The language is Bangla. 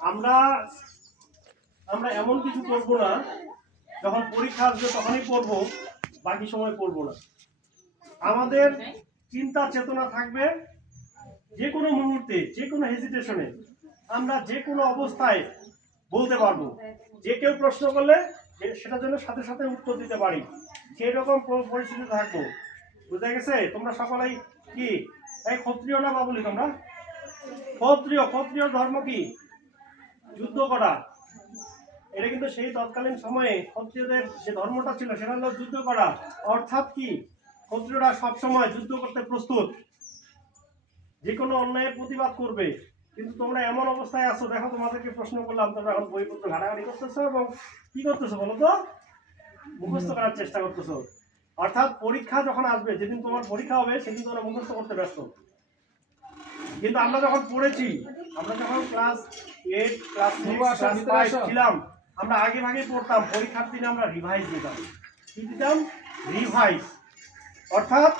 আমরা আমরা এমন কিছু করব না যখন পরীক্ষা আসবে তখনই পড়ব, বাকি সময় পড়ব না। আমাদের চিন্তা চেতনা থাকবে যে কোনো মুহূর্তে, যে কোনো হেজিটেশনে আমরা যে কোনো অবস্থায় বলতে পারবো। যে কেউ প্রশ্ন করলে সেটার জন্য সাথে সাথে উত্তর দিতে পারি, সেই রকম পরিস্থিতি থাকবো। বুঝা গেছে? তোমরা সকলেই কি এই ক্ষত্রিয় না বাবুলি? তোমরা ক্ষত্রিয়। ক্ষত্রিয় ধর্ম কি? যুদ্ধ করা। এটা কিন্তু সেই তৎকালীন সময়ে ক্ষত্রিয়দের যে ধর্মটা ছিল সেটা হলো যুদ্ধ করা। অর্থাৎ কি, ক্ষত্রিয়রা সবসময় যুদ্ধ করতে প্রস্তুত, যে কোনো অন্যায়ের প্রতিবাদ করবে। কিন্তু তোমরা এমন অবস্থায় আছো, দেখো তোমাদেরকে প্রশ্ন করলাম, তোমরা এখন বইপত্র ঘাটাঘাটি করতেছো এবং কি করতেছো বলো তো? মুখস্থ করার চেষ্টা করতেছো। অর্থাৎ পরীক্ষা যখন আসবে, যেদিন তোমার পরীক্ষা হবে সেদিন তোমরা মুখস্থ করতে ব্যস্ত। কিন্তু আমরা যখন পড়েছি, আমরা যখন ক্লাস 8, ক্লাস 6, ক্লাস 5 ছিলাম, আমরা আগে ভাগে পড়তাম। পরীক্ষার দিনে আমরা রিভাইজ দিতাম। কি দিতাম? রিভাইজ। অর্থাৎ